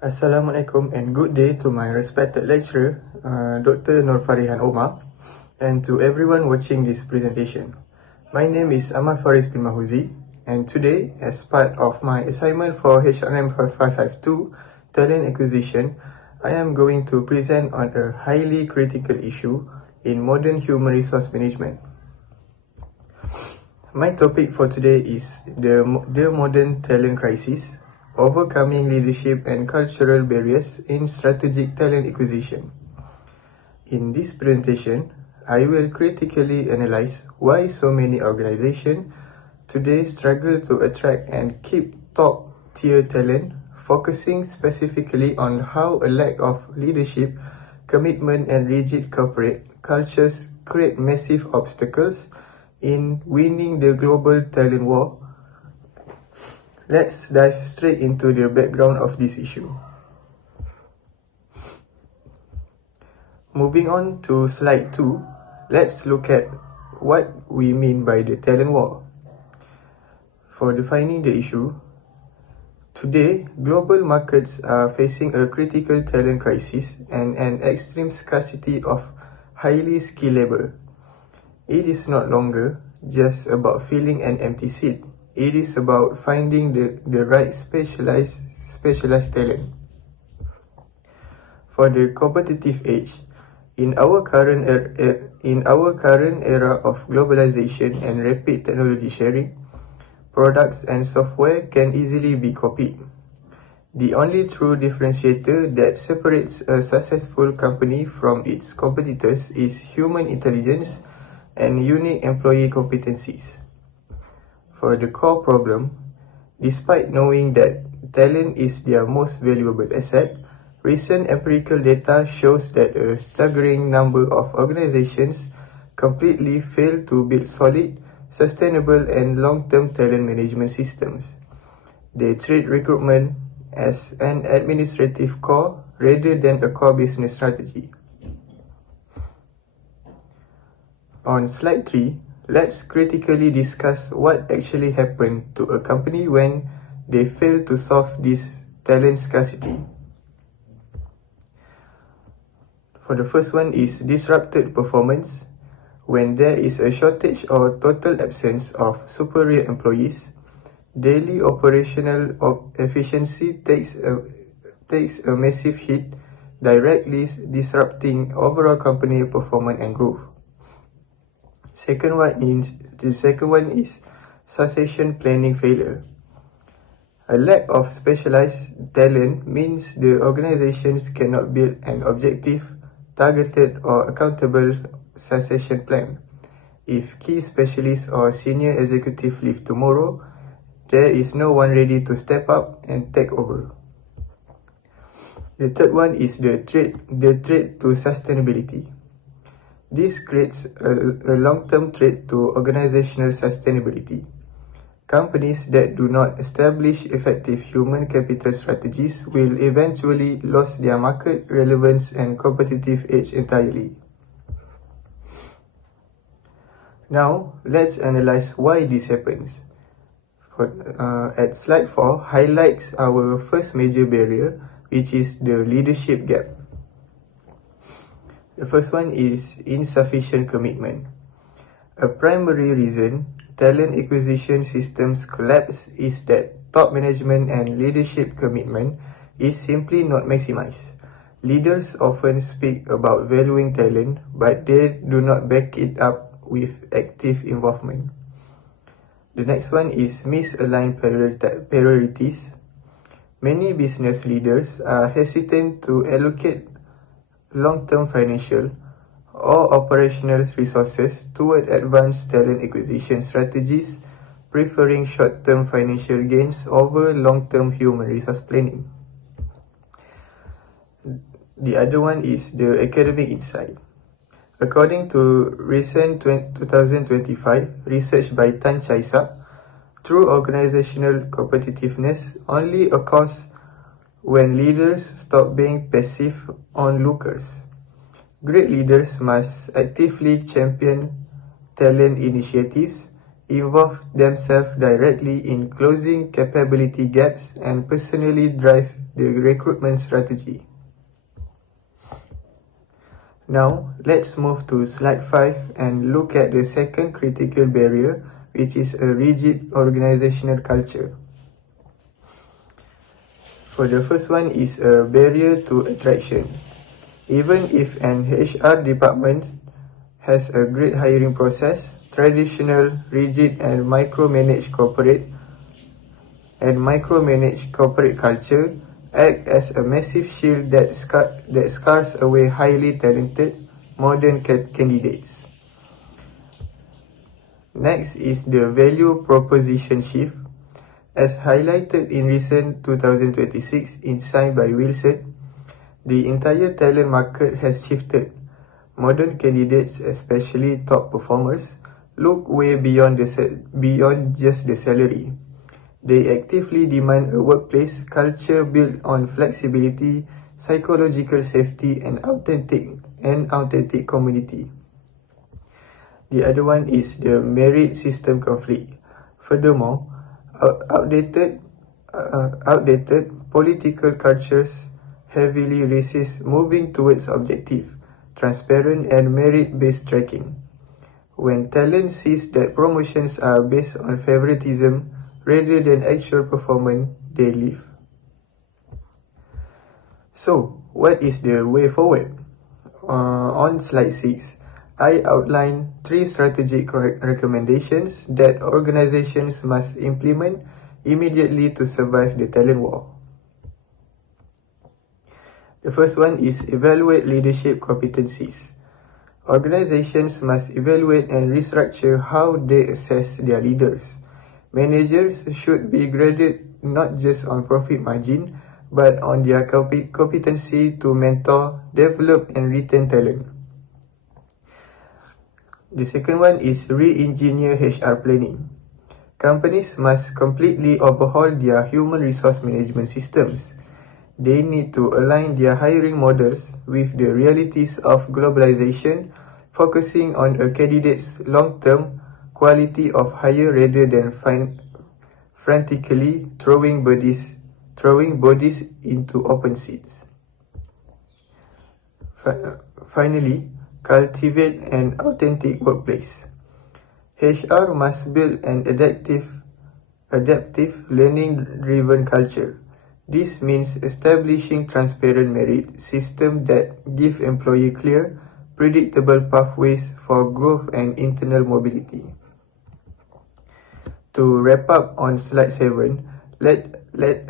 Assalamualaikum and good day to my respected lecturer, Dr. Nur Farihan Omar, and to everyone watching this presentation. My name is Ahmad Faris bin Mahuzi, and today, as part of my assignment for HRM552 talent acquisition, I am going to present on a highly critical issue in modern human resource management. My topic for today is the modern talent crisis, overcoming leadership and cultural barriers in strategic talent acquisition. In this presentation, I will critically analyze why so many organizations today struggle to attract and keep top-tier talent, focusing specifically on how a lack of leadership, commitment, and rigid corporate cultures create massive obstacles in winning the global talent war. Let's dive straight into the background of this issue. Moving on to slide 2, let's look at what we mean by the talent war. For defining the issue, today, global markets are facing a critical talent crisis and an extreme scarcity of highly skilled labor. It is no longer just about filling an empty seat. It is about finding the right specialized talent. For the competitive edge, in our current era of globalization and rapid technology sharing, products and software can easily be copied. The only true differentiator that separates a successful company from its competitors is human intelligence and unique employee competencies. For the core problem, despite knowing that talent is their most valuable asset, recent empirical data shows that a staggering number of organizations completely fail to build solid, sustainable, and long-term talent management systems. They treat recruitment as an administrative core rather than a core business strategy. On slide 3, let's critically discuss what actually happened to a company when they fail to solve this talent scarcity. For the first one is disrupted performance. When there is a shortage or total absence of superior employees, daily operational efficiency takes a massive hit, directly disrupting overall company performance and growth. The second one is succession planning failure. A lack of specialized talent means the organizations cannot build an objective, targeted or accountable succession plan. If key specialists or senior executives leave tomorrow, there is no one ready to step up and take over. The third one is the threat to sustainability. This creates a long-term threat to organizational sustainability. Companies that do not establish effective human capital strategies will eventually lose their market relevance and competitive edge entirely. Now, let's analyze why this happens. At slide 4 highlights our first major barrier, which is the leadership gap. The first one is insufficient commitment. A primary reason talent acquisition systems collapse is that top management and leadership commitment is simply not maximized. Leaders often speak about valuing talent, but they do not back it up with active involvement. The next one is misaligned priorities. Many business leaders are hesitant to allocate long-term financial or operational resources toward advanced talent acquisition strategies, preferring short-term financial gains over long-term human resource planning. The other one is the academic insight. According to recent 2025 research by Tan Chaisa, true organizational competitiveness only occurs when leaders stop being passive onlookers. Great leaders must actively champion talent initiatives, involve themselves directly in closing capability gaps and personally drive the recruitment strategy. Now, let's move to slide 5 and look at the second critical barrier, which is a rigid organizational culture. For the first one is a barrier to attraction. Even if an HR department has a great hiring process, traditional, rigid and micromanaged corporate culture act as a massive shield that scars away highly talented modern candidates. Next is the value proposition shift. As highlighted in recent 2026 Insight by Wilson, the entire talent market has shifted. Modern candidates, especially top performers, look way beyond just the salary. They actively demand a workplace culture built on flexibility, psychological safety, and authentic community. The other one is the merit system conflict. Furthermore, outdated political cultures heavily resist moving towards objective, transparent, and merit-based tracking. When talent sees that promotions are based on favoritism rather than actual performance, they leave. So, what is the way forward? On slide 6, I outline 3 strategic recommendations that organizations must implement immediately to survive the talent war. The first one is evaluate leadership competencies. Organizations must evaluate and restructure how they assess their leaders. Managers should be graded not just on profit margin, but on their competency to mentor, develop, and retain talent. The second one is re-engineer HR planning. Companies must completely overhaul their human resource management systems. They need to align their hiring models with the realities of globalization, focusing on a candidate's long-term quality of hire rather than frantically throwing bodies into open seats. Finally, cultivate an authentic workplace. HR must build an adaptive, learning-driven culture. This means establishing transparent merit systems that give employees clear, predictable pathways for growth and internal mobility. To wrap up on slide 7, let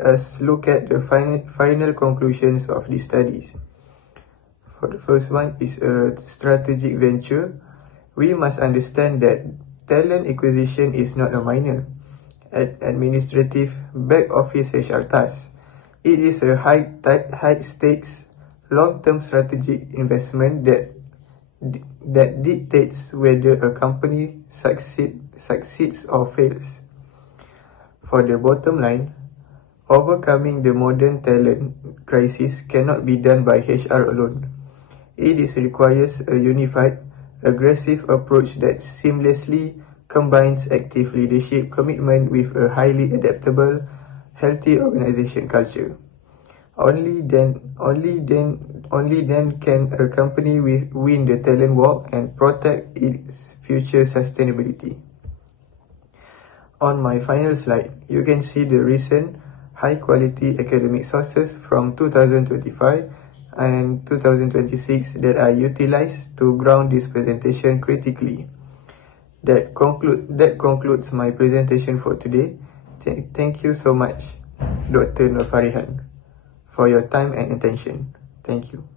us look at the final conclusions of these studies. For the first one is a strategic venture. We must understand that talent acquisition is not a minor administrative back office HR task. It is a high stakes, long-term strategic investment that dictates whether a company succeeds or fails. For the bottom line, overcoming the modern talent crisis cannot be done by HR alone. It requires a unified, aggressive approach that seamlessly combines active leadership commitment with a highly adaptable, healthy organization culture. Only then can a company win the talent war and protect its future sustainability. On my final slide, you can see the recent high-quality academic sources from 2025 and 2026 that I utilized to ground this presentation critically. That concludes my presentation for today. Thank you so much, Dr. Nurfarihan, for your time and attention. Thank you.